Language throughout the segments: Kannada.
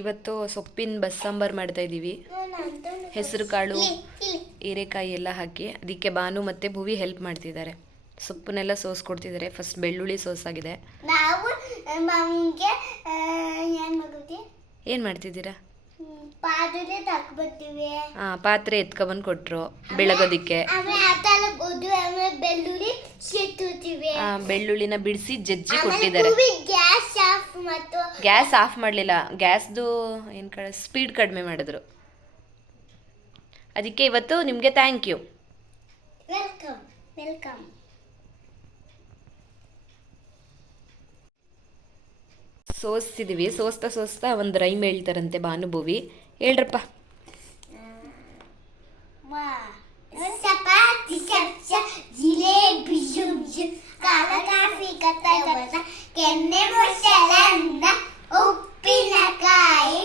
ಇವತ್ತು ಸೊಪ್ಪಿನ ಬಸ್ಸಾಂಬಾರು ಮಾಡ್ತಾಯಿದ್ದೀವಿ. ಹೆಸರು ಕಾಳು ಹೀರೆಕಾಯಿ ಎಲ್ಲ ಹಾಕಿ. ಅದಕ್ಕೆ ಭಾನು ಮತ್ತು ಭುವಿ ಹೆಲ್ಪ್ ಮಾಡ್ತಿದ್ದಾರೆ. ಸೊಪ್ಪನ್ನೆಲ್ಲ ಸೋಸ್ಕೊಡ್ತಿದ್ದಾರೆ. ಫಸ್ಟ್ ಬೆಳ್ಳುಳ್ಳಿ ಸೋಸಾಗಿದೆ. ಏನು ಮಾಡ್ತಿದ್ದೀರಾ? ಪಾತ್ರೆ ಎತ್ಕೊಬಂದು ಕೊಟ್ಟರು ಬೆಳಗೋದಿಕ್ಕೆ. ಬೆಳ್ಳುಳ್ಳಿನ ಬಿಡಿಸಿ ಜಜ್ಜಿ ಕೊಟ್ಟಿದ್ದಾರೆ. ಗ್ಯಾಸ್ ಆಫ್ ಮಾಡಲಿಲ್ಲ. ಗ್ಯಾಸ್ದು ಏನು ಸ್ಪೀಡ್ ಕಡಿಮೆ ಮಾಡಿದ್ರು. ಅದಕ್ಕೆ ಇವತ್ತು ನಿಮಗೆ ಥ್ಯಾಂಕ್ ಯು. ವೆಲ್ಕಮ್. ಸೋಸ್ತಿದ್ದೀವಿ. ಸೋಸ್ತಾ ಒಂದು ರೈಮ್ ಹೇಳ್ತಾರಂತೆ ಭಾನುಭೂವಿ. ಹೇಳ್ರಪ್ಪ. ಉಪ್ಪಿನಕಾಯಿ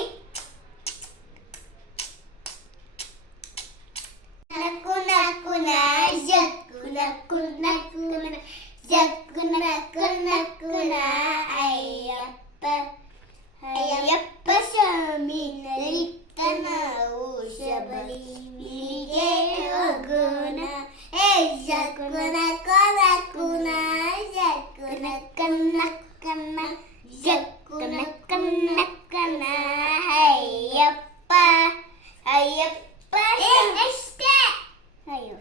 ಅಯ್ಯಪ್ಪ ಸ್ವಾಮಿ ನಾವು ಶಬರಿಮಲೆಗೆ ಹೋಗೋಣ. ಜಕ್ಕುನ ಕೊರಕುನ ಜಕ್ಕುನ ಕನ್ನ ಕನ್ನ ಜಕ್ಕುನ ಕನ್ನ ಕನ್ನ ಅಯ್ಯಪ್ಪ ಅಯ್ಯಪ್ಪ ಅಷ್ಟೇ. ಅಯ್ಯೋ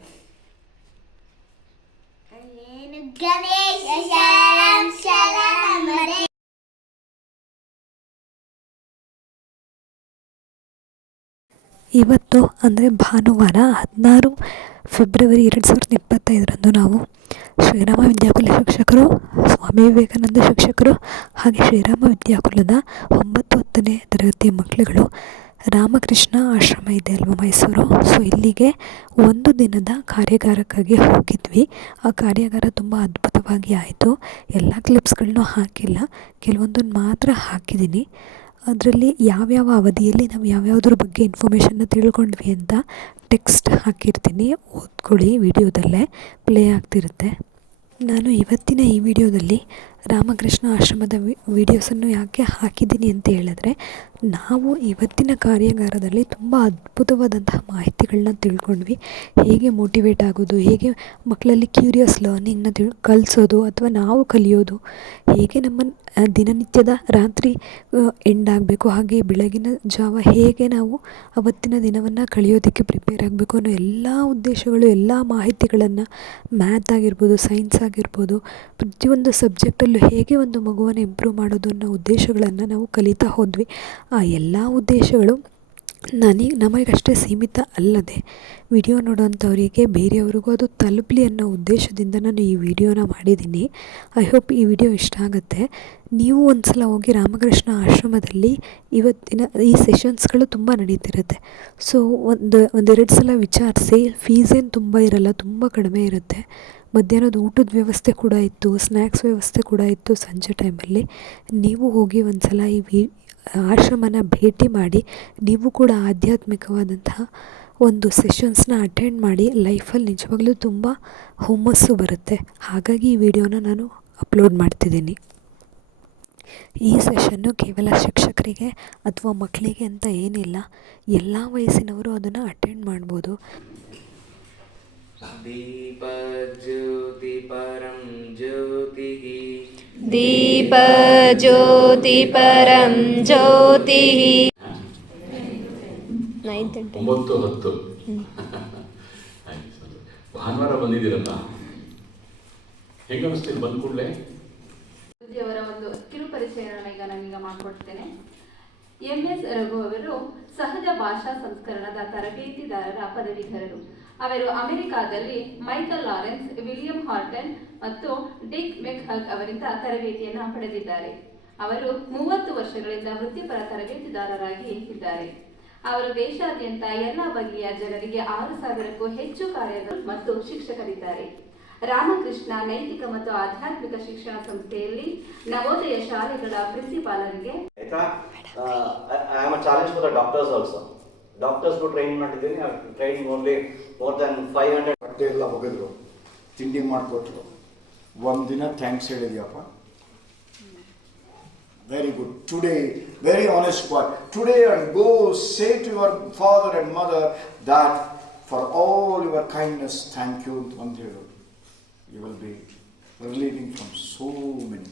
ಗಣೇಶ ಶರಣಂ ಶರಣಂ. ಇವತ್ತು ಅಂದರೆ ಭಾನುವಾರ 16 ಫೆಬ್ರವರಿ 2025 ನಾವು ಶ್ರೀರಾಮ ವಿದ್ಯಾಕುಲ ಶಿಕ್ಷಕರು, ಸ್ವಾಮಿ ವಿವೇಕಾನಂದ ಶಿಕ್ಷಕರು ಹಾಗೆ ಶ್ರೀರಾಮ ವಿದ್ಯಾಕುಲದ 9-10ನೇ ತರಗತಿಯ ಮಕ್ಕಳುಗಳು ರಾಮಕೃಷ್ಣ ಆಶ್ರಮ ಇದೆ ಅಲ್ವಾ ಮೈಸೂರು. ಸೊ ಇಲ್ಲಿಗೆ ಒಂದು ದಿನದ ಕಾರ್ಯಾಗಾರಕ್ಕಾಗಿ ಹೋಗಿದ್ವಿ. ಆ ಕಾರ್ಯಾಗಾರ ತುಂಬ ಅದ್ಭುತವಾಗಿ ಆಯಿತು. ಎಲ್ಲ ಕ್ಲಿಪ್ಸ್ಗಳನ್ನೂ ಹಾಕಿಲ್ಲ, ಕೆಲವೊಂದನ್ನು ಮಾತ್ರ ಹಾಕಿದ್ದೀನಿ. ಅದರಲ್ಲಿ ಯಾವ್ಯಾವ ಅವಧಿಯಲ್ಲಿ ನಾವು ಯಾವ್ಯಾವುದ್ರ ಬಗ್ಗೆ ಇನ್ಫಾರ್ಮೇಷನ್ನ ತಿಳ್ಕೊಂಡ್ವಿ ಅಂತ ಟೆಕ್ಸ್ಟ್ ಹಾಕಿರ್ತೀನಿ, ಓದ್ಕೊಳ್ಳಿ. ವಿಡಿಯೋದಲ್ಲೇ ಪ್ಲೇ ಆಗ್ತಿರುತ್ತೆ. ನಾನು ಇವತ್ತಿನ ಈ ವಿಡಿಯೋದಲ್ಲಿ ರಾಮಕೃಷ್ಣ ಆಶ್ರಮದ ವಿಡಿಯೋಸನ್ನು ಯಾಕೆ ಹಾಕಿದ್ದೀನಿ ಅಂತ ಹೇಳಿದ್ರೆ, ನಾವು ಇವತ್ತಿನ ಕಾರ್ಯಾಗಾರದಲ್ಲಿ ತುಂಬ ಅದ್ಭುತವಾದಂತಹ ಮಾಹಿತಿಗಳನ್ನ ತಿಳ್ಕೊಂಡ್ವಿ. ಹೇಗೆ ಮೋಟಿವೇಟ್ ಆಗೋದು, ಹೇಗೆ ಮಕ್ಕಳಲ್ಲಿ ಕ್ಯೂರಿಯಸ್ ಲರ್ನಿಂಗ್ನ ಕಲಿಸೋದು ಅಥವಾ ನಾವು ಕಲಿಯೋದು, ಹೇಗೆ ನಮ್ಮ ದಿನನಿತ್ಯದ ರಾತ್ರಿ ಎಂಡ್ ಆಗಬೇಕು, ಹಾಗೆ ಬೆಳಗಿನ ಜಾವ ಹೇಗೆ ನಾವು ಅವತ್ತಿನ ದಿನವನ್ನು ಕಳೆಯೋದಕ್ಕೆ ಪ್ರಿಪೇರ್ ಆಗಬೇಕು ಅನ್ನೋ ಎಲ್ಲ ಉದ್ದೇಶಗಳು, ಎಲ್ಲ ಮಾಹಿತಿಗಳನ್ನು ಮ್ಯಾಥ್ ಆಗಿರ್ಬೋದು, ಸೈನ್ಸ್ ಆಗಿರ್ಬೋದು, ಪ್ರತಿಯೊಂದು ಸಬ್ಜೆಕ್ಟಲ್ಲೂ ಹೇಗೆ ಒಂದು ಮಗುವನ್ನು ಇಂಪ್ರೂವ್ ಮಾಡೋದು ಅನ್ನೋ ಉದ್ದೇಶಗಳನ್ನು ನಾವು ಕಲಿತಾ ಹೋದ್ವಿ. ಆ ಎಲ್ಲ ಉದ್ದೇಶಗಳು ನಮಗಷ್ಟೇ ಸೀಮಿತ ಅಲ್ಲದೆ ವಿಡಿಯೋ ನೋಡೋಂಥವರಿಗೆ ಬೇರೆಯವ್ರಿಗೂ ಅದು ತಲುಪಲಿ ಅನ್ನೋ ಉದ್ದೇಶದಿಂದ ನಾನು ಈ ವಿಡಿಯೋನ ಮಾಡಿದ್ದೀನಿ. ಐ ಹೋಪ್ ಈ ವಿಡಿಯೋ ಇಷ್ಟ ಆಗುತ್ತೆ. ನೀವು ಒಂದು ಸಲ ಹೋಗಿ ರಾಮಕೃಷ್ಣ ಆಶ್ರಮದಲ್ಲಿ ಇವತ್ತಿನ ಈ ಸೆಷನ್ಸ್ಗಳು ತುಂಬ ನಡೀತಿರುತ್ತೆ. ಸೊ ಒಂದೆರಡು ಸಲ ವಿಚಾರಿಸಿ. ಫೀಸೇನು ತುಂಬ ಇರಲ್ಲ, ತುಂಬ ಕಡಿಮೆ ಇರುತ್ತೆ. ಮಧ್ಯಾಹ್ನದ ಊಟದ ವ್ಯವಸ್ಥೆ ಕೂಡ ಇತ್ತು, ಸ್ನ್ಯಾಕ್ಸ್ ವ್ಯವಸ್ಥೆ ಕೂಡ ಇತ್ತು ಸಂಜೆ ಟೈಮಲ್ಲಿ. ನೀವು ಹೋಗಿ ಒಂದು ಸಲ ಈ ಆಶ್ರಮನ ಭೇಟಿ ಮಾಡಿ, ನೀವು ಕೂಡ ಆಧ್ಯಾತ್ಮಿಕವಾದಂತಹ ಒಂದು ಸೆಷನ್ಸ್ನ ಅಟೆಂಡ್ ಮಾಡಿ. ಲೈಫಲ್ಲಿ ನಿಜವಾಗ್ಲೂ ತುಂಬ ಹುಮ್ಮಸ್ಸು ಬರುತ್ತೆ. ಹಾಗಾಗಿ ಈ ವಿಡಿಯೋನ ನಾನು ಅಪ್ಲೋಡ್ ಮಾಡ್ತಿದ್ದೀನಿ. ಈ ಸೆಷನ್ನು ಕೇವಲ ಶಿಕ್ಷಕರಿಗೆ ಅಥವಾ ಮಕ್ಕಳಿಗೆ ಅಂತ ಏನಿಲ್ಲ, ಎಲ್ಲ ವಯಸ್ಸಿನವರು ಅದನ್ನು ಅಟೆಂಡ್ ಮಾಡ್ಬೋದು. ದೀಪ ಜ್ಯೋತಿ ಪರಂ ಜ್ಯೋತಿ, ದೀಪ ಜ್ಯೋತಿ ಪರಂ ಜ್ಯೋತಿ. 9-10 ಭಾನುವಾರ ಬಂದಿದ್ದೀರಲ್ಲ, ಹೇಗೆ ಅನಿಸ್ತೀನಿ ಬಂದ ಕೂಡಲೇ? ಅವರ ಒಂದು ಕಿರು ಪರಿಚಯನ ನಾನೀಗ ಮಾಡಿಕೊಡ್ತೇನೆ. MS ರಘು ಅವರು ಸಹಜ ಭಾಷಾ ಸಂಸ್ಕರಣದ ತರಬೇತಿದಾರರ ಪದವೀಧರರು. ಅವರು ಅಮೆರಿಕಾದಲ್ಲಿ ಮೈಕಲ್ ಲಾರೆನ್ಸ್, ವಿಲಿಯಂ ಹಾರ್ಟನ್ ಮತ್ತು ಡಿಕ್ ಮೆಕ್ಹಗ್ ಅವರಿಂದ ತರಬೇತಿಯನ್ನು ಪಡೆದಿದ್ದಾರೆ. ಅವರು 30 ವರ್ಷಗಳಿಂದ ವೃತ್ತಿಪರ ತರಬೇತಿದಾರರಾಗಿ ಇದ್ದಾರೆ. ಅವರು ದೇಶಾದ್ಯಂತ ಎಲ್ಲ ಬಗೆಯ ಜನರಿಗೆ 6,000ಕ್ಕೂ ಹೆಚ್ಚು ಕಾರ್ಯಗಳು ಮತ್ತು ಶಿಕ್ಷಕರಿದ್ದಾರೆ. ರಾಮಕೃಷ್ಣ ನೈತಿಕ ಮತ್ತು ಆಧ್ಯಾತ್ಮಿಕ ಶಿಕ್ಷಣ ಸಂಸ್ಥೆಯಲ್ಲಿ ನವೋದಯ ಶಾಲೆಗಳ ಪ್ರಿನ್ಸಿಪಾಲರಿಗೆ I am a challenge for the doctors also. Doctors who train ಮಾಡಿದ್ದೀನಿ, ಟ್ರೈನ್ ಓನ್ಲಿ ಮೋರ್ ದನ್ 500. ಬಟ್ಟೆ ಎಲ್ಲ ಒಗೆದ್ರು, ತಿಂಡಿ ಮಾಡಿಕೊಟ್ರು. ಒಂದಿನ thanks ಹೇಳಿದ್ಯಪ್ಪ, Very good. Today, very honest boy. Today, and go say to your father and mother that for all your kindness, thank you. You will be relieving from so many.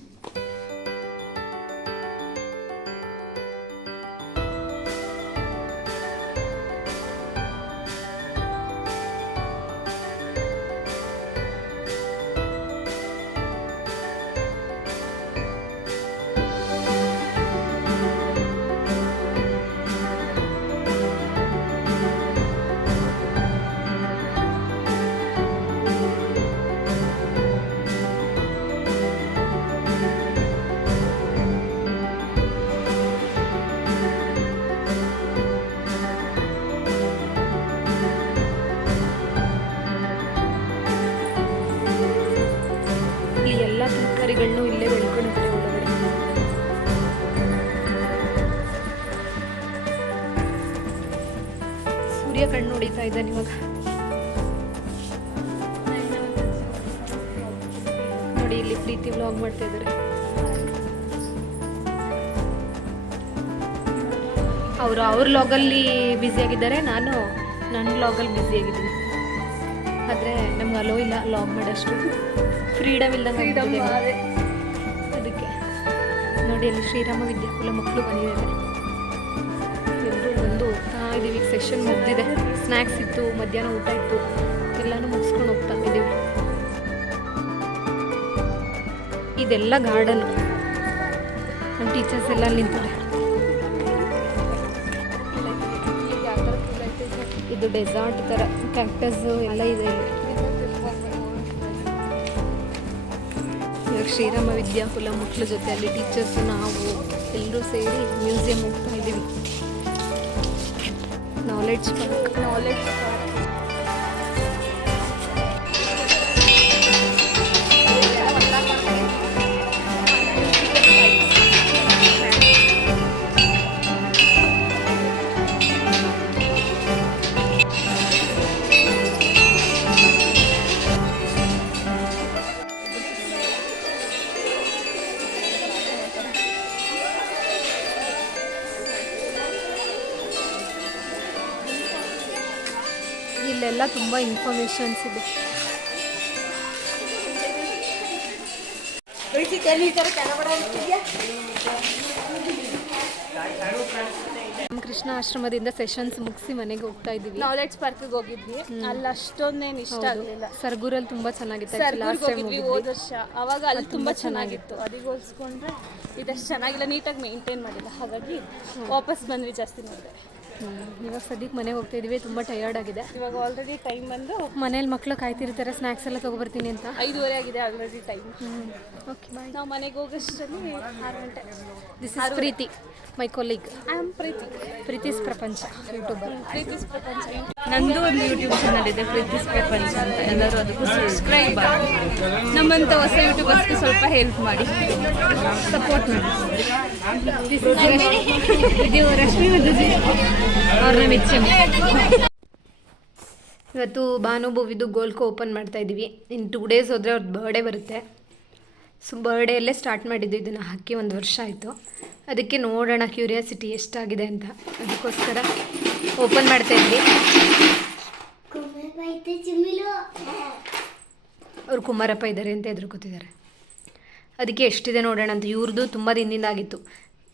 ಇಲ್ಲಿ ಎಲ್ಲ ತರಕಾರಿಗಳನ್ನೂ ಇಲ್ಲೇ ಬೆಳ್ಕೊಂಡಿದ್ದಾರೆ ಒಳಗಡೆ. ಸೂರ್ಯ ಕಣ್ಣು ಹೊಡಿತಾ ಇದ್ದಾನೆ ಇವಾಗ. ನೋಡಿ ಇಲ್ಲಿ ಪ್ರೀತಿ ವ್ಲಾಗ್ ಮಾಡ್ತಾ ಇದ್ದಾರೆ. ಅವರು ಅವ್ರ ವ್ಲಾಗಲ್ಲಿ ಬ್ಯುಸಿಯಾಗಿದ್ದಾರೆ, ನಾನು ನನ್ನ ವ್ಲಾಗಲ್ಲಿ ಬ್ಯುಸಿಯಾಗಿದ್ದೀನಿ. ಆದರೆ ನಮ್ಗೆ ಅಲೋ ಇಲ್ಲ ವ್ಲಾಗ್ ಮಾಡೋಷ್ಟು, ಫ್ರೀಡಮ್ ಇಲ್ದಂಗೆ ಅದಕ್ಕೆ. ನೋಡಿ ಅಲ್ಲಿ ಶ್ರೀರಾಮ ವಿದ್ಯಾಕುಲ ಮಕ್ಕಳು ಬಂದಿದ್ದಾರೆ. ಎಲ್ಲರೂ ಬಂದು ಹೋಗ್ತಾ ಇದ್ದೀವಿ. ಸೆಷನ್ ಮುಗ್ದಿದೆ, ಸ್ನ್ಯಾಕ್ಸ್ ಇತ್ತು, ಮಧ್ಯಾಹ್ನ ಊಟ ಇತ್ತು, ಎಲ್ಲನೂ ಮುಗಿಸ್ಕೊಂಡು ಹೋಗ್ತಾ ಇದ್ದೀವಿ. ಇದೆಲ್ಲ ಗಾರ್ಡನ್. ನಮ್ಮ ಟೀಚರ್ಸ್ ಎಲ್ಲ ನಿಂತಾರೆ. ಇದು ಡೆಸಾರ್ಟ್ ಥರ ಕ್ಯಾಕ್ಟಸ್ ಎಲ್ಲ ಇದೆ ಇಲ್ಲಿ. ಇವಾಗ ಶ್ರೀರಾಮ ವಿದ್ಯಾಕುಲ ಮಕ್ಕಳ ಜೊತೆ ಅಲ್ಲಿ ಟೀಚರ್ಸು ನಾವು ಎಲ್ಲರೂ ಸೇರಿ ಮ್ಯೂಸಿಯಂ ಹೋಗ್ತಾ ಇದ್ದೀವಿ. Knowledge park. ಇಲ್ಲೆಲ್ಲ ತುಂಬ ಇನ್ಫಾರ್ಮೇಷನ್ಸ್ ಇದೆ. ರಾಮಕೃಷ್ಣ ಆಶ್ರಮದಿಂದ ಸೆಷನ್ಸ್ ಮುಗಿಸಿ ಮನೆಗೆ ಹೋಗ್ತಾ ಇದ್ದೀವಿ. ನಾಲೆಡ್ಜ್ ಪಾರ್ಕ್ಗೆ ಹೋಗಿದ್ವಿ, ಅಲ್ಲಿ ಅಷ್ಟೊಂದೇನು ಇಷ್ಟ ಆಗಲಿಲ್ಲ. ಸರ್ಗೂರಲ್ಲಿ ತುಂಬ ಚೆನ್ನಾಗಿತ್ತು. ಹೋಗಿದ್ವಿ ಹೋದ ವರ್ಷ, ಅವಾಗ ಅಲ್ಲಿ ತುಂಬ ಚೆನ್ನಾಗಿತ್ತು. ಅದಕ್ಕೆ ಹೋಲಿಸ್ಕೊಂಡ್ರೆ ಇದಷ್ಟು ಚೆನ್ನಾಗಿಲ್ಲ, ನೀಟಾಗಿ ಮೇಂಟೈನ್ ಮಾಡಿಲ್ಲ. ಹಾಗಾಗಿ ವಾಪಸ್ ಬಂದ್ವಿ ಜಾಸ್ತಿ ನೋಡಿದೆ. ಇವಾಗ ಸದ್ಯಕ್ಕೆ ಮನೆಗೆ ಹೋಗ್ತಾ ಇದೀವಿ. ತುಂಬ ಟಯರ್ಡ್ ಆಗಿದೆ. ಇವಾಗ ಆಲ್ರೆಡಿ ಟೈಮ್ ಬಂದು ಮನೇಲಿ ಮಕ್ಕಳು ಕಾಯ್ತಿರ್ತಾರೆ ಸ್ನ್ಯಾಕ್ಸ್ ಎಲ್ಲ ತೊಗೊಬರ್ತೀನಿ ಅಂತ. 5:30 ಆಗಿದೆ ಆಲ್ರೆಡಿ ಟೈಮ್. Okay bye. ನಾವು ಮನೆಗೆ ಹೋಗೋಷ್ಟರಲ್ಲಿ 6 ಗಂಟೆ. This is Preethi, my colleague. I am Preethi's Prapancha YouTuber. ಪ್ರೀತಿಸ್ ಪ್ರಪಂಚ. ನಂದು ಒಂದು ಯೂಟ್ಯೂಬ್ ಚಾನಲ್ ಇದೆ, ಪ್ರೀತಿಸ್ ಪ್ರಪಂಚ ಅಂತ. ಎಲ್ಲರೂ ಅದಕ್ಕೂ ಸಬ್ಸ್ಕ್ರೈಬ್ ಆಗಿ ನಮ್ಮಂಥ ಹೊಸ ಯೂಟ್ಯೂಬರ್ಸ್ಗೆ ಸ್ವಲ್ಪ ಹೆಲ್ಪ್ ಮಾಡಿ, ಸಪೋರ್ಟ್ ಮಾಡಿ. ಇದು ರಶ್ಮಿ ಅವ್ರನ್ನ ಮೆಚ್ಚಿ. ಇವತ್ತು ಭಾನು ಭುವಿದು ಗೋಲ್ಕೋ ಓಪನ್ ಮಾಡ್ತಾ ಇದ್ದೀವಿ. ಇನ್ನು 2 days ಹೋದರೆ ಅವ್ರದ್ದು ಬರ್ಡೇ ಬರುತ್ತೆ. ಸೊ ಬರ್ಡೇಯಲ್ಲೇ ಸ್ಟಾರ್ಟ್ ಮಾಡಿದ್ದು, ಇದನ್ನು ಹಾಕಿ 1 ವರ್ಷ ಆಯಿತು. ಅದಕ್ಕೆ ನೋಡೋಣ ಕ್ಯೂರಿಯಾಸಿಟಿ ಎಷ್ಟಾಗಿದೆ ಅಂತ, ಅದಕ್ಕೋಸ್ಕರ ಓಪನ್ ಮಾಡ್ತಾ ಇದ್ವಿ. ಅವ್ರು ಕುಮಾರಪ್ಪ ಇದ್ದಾರೆ ಅಂತ ಎದುರ್ಕೋತಿದ್ದಾರೆ. ಅದಕ್ಕೆ ಎಷ್ಟಿದೆ ನೋಡೋಣ ಅಂತ. ಇವ್ರದ್ದು ತುಂಬ ದಿನದಿಂದ ಆಗಿತ್ತು,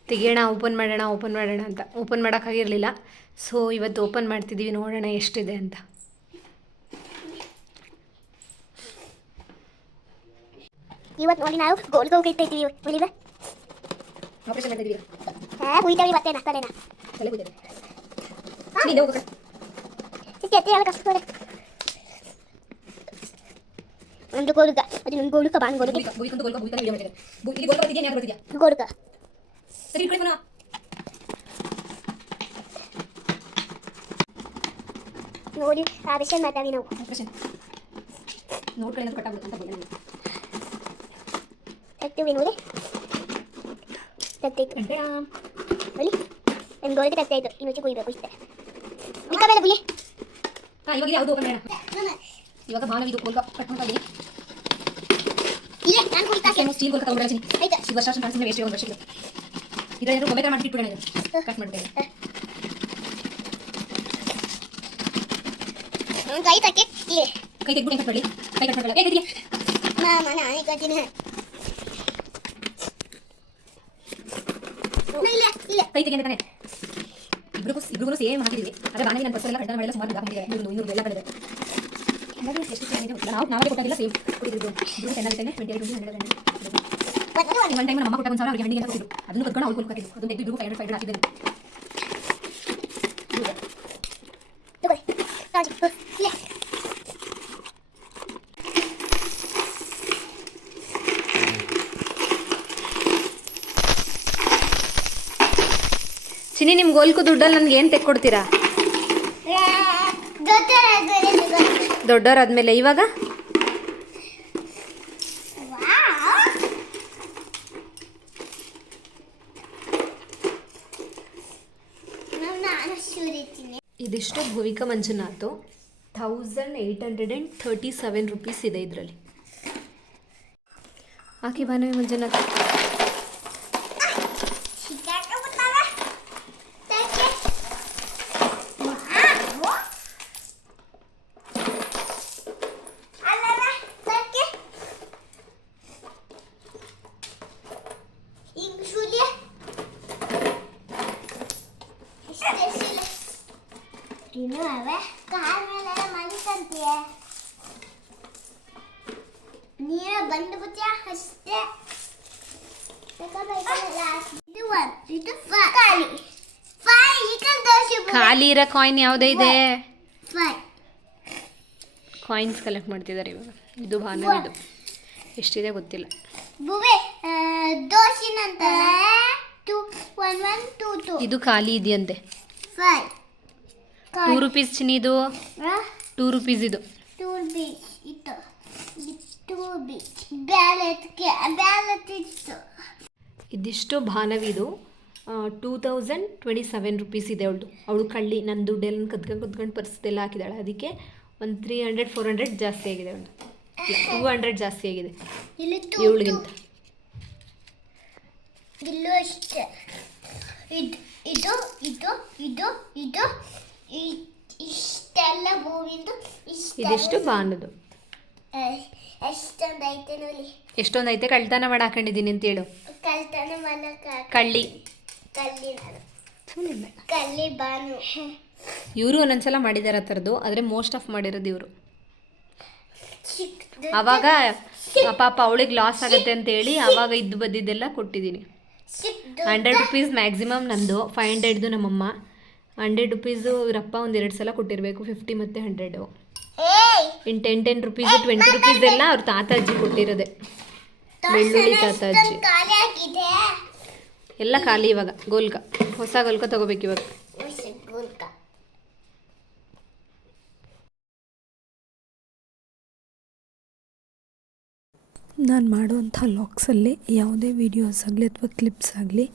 ತೆಗಿಯೋಣ ಓಪನ್ ಮಾಡೋಣ ಅಂತ. ಓಪನ್ ಮಾಡೋಕ್ಕಾಗಿರಲಿಲ್ಲ. ಸೊ ಇವತ್ತು ಓಪನ್ ಮಾಡ್ತಿದ್ದೀವಿ, ನೋಡೋಣ ಎಷ್ಟಿದೆ ಅಂತ. ಇವತ್ತು ನೋಡಿ ನಾವು ಗೋಲ್ಗೆ ಹೋಗ್ತಾ ಇದ್ದೀವಿ. ಒಲಿವ ಆಪರೇಷನ್ ಮಾಡ್ತಾ ಇದ್ದೀವಿ. ಹುಯ್ತಾವಿ ಬರ್ತೇನೆ ಆ ಕಡೆನ ತಲೆ ಹೋಗಿದೆ. ನೀನು ಹೋಗು ಸಿಸ್ಟರ್ ಎತ್ತೆ ಎಲ್ಲ ಕಷ್ಟ ಒಂದು ಗೋಲ್ಗ ಅದು ನನ್ನ ಗೋಲ್ಕ ಬಾನ್ ಗೋಲ್ಗೆ ಬುಯ್ಕೊಂಡು ಗೋಲ್ಕ ಬುಯ್ಕೊಂಡು ವಿಡಿಯೋ ಮಾಡ್ತಿದ್ದಾರೆ. ಇಲ್ಲಿ ಗೋಲ್ಕ ಬರ್ತಿದ್ಯಾ, ಯಾರು ಬರ್ತಿದ್ಯಾ? ಗೋಲ್ಕ ಸರಿ ಕಡೆ ಬನ ನೋಡಿ ಆಪರೇಷನ್ ಮಾಡ್ತಾವಿ ನಾವು. ಆಪರೇಷನ್ ನೋಡ್ ಕಡೆ ಕಟ್ಟಾಗುತ್ತೆ ಅಂತ ಬೋಲ್ಗೆ ತಗ್ತೀವಿ ನೋಡಿ. ತಗ್ತೈತು ಒಲಿ ನನ್ನ ಗೋಲ್ಗೆ ತಗ್ತಾಯಿತ್ತು. ಇನ್ನೊಂಚೆ ಕುಯ್ಬೇಕು ಇಷ್ಟೇ. ನಿಕ್ಕ ಬುಲಿ. ಹಾಂ, ಇವಾಗ ಯಾವುದು ಓಪನ್ ಮಾಡೋಣ. ಇವಾಗ ಭಾನುವಿದು ಗೋಲ್ಕ ಕಟ್ಕೊಂತಾ ಇದ್ದೀನಿ. ಇಲ್ಲ ನಾನು ಕುಯ್ತಾ ಸ್ಟೀಲ್ ಗೋಲ್ಕ ತಗೊಂಡ್ರೆ ಆಯ್ತಾ ಈ ವರ್ಷ ಕಾಣಿಸಿದ್ರೆ ವೇಸ್ಟ್ 1 ವರ್ಷ ಇದೆ. ಇದರ ಗೊಂಬೆ ಥರ ಮಾಡಿಟ್ಬಿಡೋಣ ಇದು ಕಟ್ ಮಾಡ್ಬೇಕು ಕೈ ತಕ್ಕೆ ಇಲ್ಲಿ ಕೈ ತೆಗ್ಬಿಟ್ಟು ಕಟ್ ಮಾಡಿ ಕೈ ಕಟ್ ಮಾಡಲ್ಲ ಹೇಗಿದೆಯಾ ಮಾಮ ನಾನೇ ಕಟ್ಟಿನ ಇಲ್ಲ ಇಲ್ಲ ಕೈ ತೆಗೆ ಅಂತಾನೆ ಇಬ್ರಿಗೂ ಸೇಮ್ ಹಾಕಿದೀವಿ ಅದೇ ಬಾಣಿಗೆ ನನ್ನ ಪರ್ಸೆಲ್ಲ ಕಟ್ಟ ಮಾಡಿಲ್ಲ ಸುಮಾರು ಹಾಕಿದ್ದೀವಿ 200 ಎಲ್ಲ ಬಂದಿದೆ ಎಷ್ಟು ಚೆನ್ನಾಗಿದೆ ನಾವೇ ಕೊಟ್ಟಿಲ್ಲ ಸೇಮ್ ಕೊಟ್ಟಿದ್ದು ಇಬ್ರು ಚೆನ್ನಾಗಿದೆ 22 1 ಟೈಮ್ ನಮ್ಮ ಕೊಟ್ಟ ಒಂದು ಸಾವಿರ ಅವರಿಗೆ ಹಣ್ಣಿಗೆ ಕೊಟ್ಟಿದ್ದು ಅದನ್ನು ಕಟ್ಕೊಂಡು ಅವ್ರು ಕೊಟ್ಟಿದ್ದು ಅದನ್ನು ತೆಗೆದು ಇಬ್ರು 500 ಹಾಕಿದ್ದೇನೆ ತಗೊಳ್ಳಿ ರಾಜಿ ಇಲ್ಲ ಚಿನಿ ನಿಮ್ಮ ಗೋಲ್ಕು ದುಡ್ಡಲ್ಲಿ ನನಗೆ ಏನು ತೆಕ್ಕೊಡ್ತೀರಾ ದೊಡ್ಡವರಾದ್ಮೇಲೆ ಇವಾಗ ಇದಿಷ್ಟು ಭುವಿಕಾ ಮಂಜುನಾಥ್ 1837 ರುಪೀಸ್ ಇದೆ ಇದರಲ್ಲಿ ಹಾಕಿ ಬಾನವಿ ಮಂಜುನಾಥ್ ನೀರ ಬಂದು ಬಿಟ್ಯಾ ಅಷ್ಟೇ ಖಾಲಿ ಇರೋ ಕಾಯಿನ್ ಯಾವುದೇ ಇದೆ ಕಾಯಿನ್ಸ್ ಕಲೆಕ್ಟ್ ಮಾಡ್ತಿದ್ದಾರೆ ಇವಾಗ ಇದು ಭಾನುವಿದು ಎಷ್ಟಿದೆ ಗೊತ್ತಿಲ್ಲ ಇದು ಖಾಲಿ ಇದೆಯಂತೆ 2 ರೂಪೀಸ್ ಚಿನ್ನಿದು 2 ರೂಪೀಸ್ ಇದು ಇದಿಷ್ಟು ಭಾನವಿದು 2027 ರುಪೀಸ್ ಇದೆ ಅವಳು ಕಳ್ಳಿ ನನ್ನ ದುಡ್ಡೆಲ್ಲ ಕದ್ಕೊಂಡು ಪರ್ಸ್ದೆಲ್ಲ ಹಾಕಿದಾಳೆ ಅದಕ್ಕೆ ಒಂದು 300-400 ಜಾಸ್ತಿ ಆಗಿದೆ ಅವಳು 200 ಜಾಸ್ತಿ ಆಗಿದೆ ಇವಳಿಗಿಂತ ಇಲ್ಲೂ ಅಷ್ಟೇ ಇದು ಇದು ಇದು ಇದು ಇಷ್ಟೆಲ್ಲ ಹೂವಿಂದು ಇದಿಷ್ಟು ಭಾನದು ಎಷ್ಟೊಂದು ಐತೆ ನೋಡಿ ಎಷ್ಟೊಂದು ಐತೆ ಕಳ್ತನ ಮಾಡಿ ಹಾಕೊಂಡಿದ್ದೀನಿ ಅಂತ ಹೇಳು ಕಳ್ತನ ಮಾಡಕ ಕಳ್ಳಿ ಕಳ್ಳಿ ಬಾನು ಇವರು ಒಂದೊಂದ್ಸಲ ಮಾಡಿದಾರೆ ಆ ಥರದ್ದು ಆದರೆ ಮೋಸ್ಟ್ ಆಫ್ ಮಾಡಿರೋದು ಇವರು ಆವಾಗ ಪಾಪ ಅವಳಿಗೆ ಲಾಸ್ ಆಗುತ್ತೆ ಅಂತ ಹೇಳಿ ಆವಾಗ ಇದ್ದು ಬದ್ದಿದ್ದೆಲ್ಲ ಕೊಟ್ಟಿದ್ದೀನಿ 100 ರುಪೀಸ್ ಮ್ಯಾಕ್ಸಿಮಮ್ ನಂದು 500ದು ನಮ್ಮಮ್ಮ 100 ರುಪೀಸು ಇವರಪ್ಪ ಒಂದು 2 ಸಲ ಕೊಟ್ಟಿರಬೇಕು 50 ಮತ್ತು 100 ಇನ್ನು 10 ರುಪೀಸು 20 ರುಪೀಸ್ ಎಲ್ಲ ಅವ್ರ ತಾತ ಅಜ್ಜಿ ಕೊಟ್ಟಿರೋದೆ ಬೆಳ್ಳುಳ್ಳಿ ತಾತ ಅಜ್ಜಿ ಎಲ್ಲ ಖಾಲಿ ಇವಾಗ ಗೋಲ್ಕ ಹೊಸ ಗೋಲ್ಕ ತಗೋಬೇಕು ಇವಾಗ ನಾನು ಮಾಡುವಂಥ ಲಾಗ್ಸಲ್ಲಿ ಯಾವುದೇ ವೀಡಿಯೋಸ್ ಆಗಲಿ ಅಥವಾ ಕ್ಲಿಪ್ಸ್ ಆಗಲಿ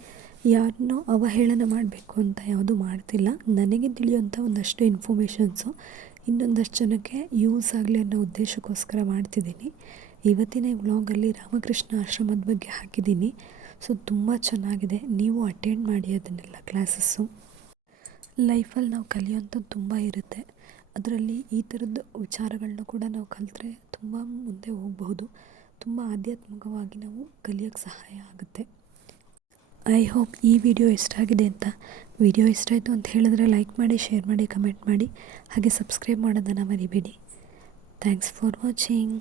ಯಾರನ್ನೋ ಅವಹೇಳನ ಮಾಡಬೇಕು ಅಂತ ಯಾವುದೂ ಮಾಡ್ತಿಲ್ಲ. ನನಗೆ ತಿಳಿಯುವಂಥ ಒಂದಷ್ಟು ಇನ್ಫಾರ್ಮೇಷನ್ಸು ಇನ್ನೊಂದಷ್ಟು ಜನಕ್ಕೆ ಯೂಸ್ ಆಗಲಿ ಅನ್ನೋ ಉದ್ದೇಶಕ್ಕೋಸ್ಕರ ಮಾಡ್ತಿದ್ದೀನಿ. ಇವತ್ತಿನ ಈ ವ್ಲಾಗಲ್ಲಿ ರಾಮಕೃಷ್ಣ ಆಶ್ರಮದ ಬಗ್ಗೆ ಹಾಕಿದ್ದೀನಿ. ಸೊ ತುಂಬ ಚೆನ್ನಾಗಿದೆ, ನೀವು ಅಟೆಂಡ್ ಮಾಡಿ ಅದನ್ನೆಲ್ಲ ಕ್ಲಾಸಸ್ಸು. ಲೈಫಲ್ಲಿ ನಾವು ಕಲಿಯೋಂಥದ್ದು ತುಂಬ ಇರುತ್ತೆ. ಅದರಲ್ಲಿ ಈ ಥರದ್ದು ವಿಚಾರಗಳನ್ನ ಕೂಡ ನಾವು ಕಲಿತ್ರೆ ತುಂಬ ಮುಂದೆ ಹೋಗಬಹುದು. ತುಂಬ ಆಧ್ಯಾತ್ಮಿಕವಾಗಿ ನಾವು ಕಲಿಯೋಕ್ಕೆ ಸಹಾಯ ಆಗುತ್ತೆ. ಐ ಹೋಪ್ ಈ ವಿಡಿಯೋ ಇಷ್ಟ ಆಗಿದೆ ಅಂತ. ವಿಡಿಯೋ ಇಷ್ಟ ಆಯಿತು ಅಂತ ಹೇಳಿದ್ರೆ ಲೈಕ್ ಮಾಡಿ, ಶೇರ್ ಮಾಡಿ, ಕಮೆಂಟ್ ಮಾಡಿ, ಹಾಗೆ ಸಬ್ಸ್ಕ್ರೈಬ್ ಮಾಡೋದನ್ನು ಮರಿಬೇಡಿ. Thanks for watching.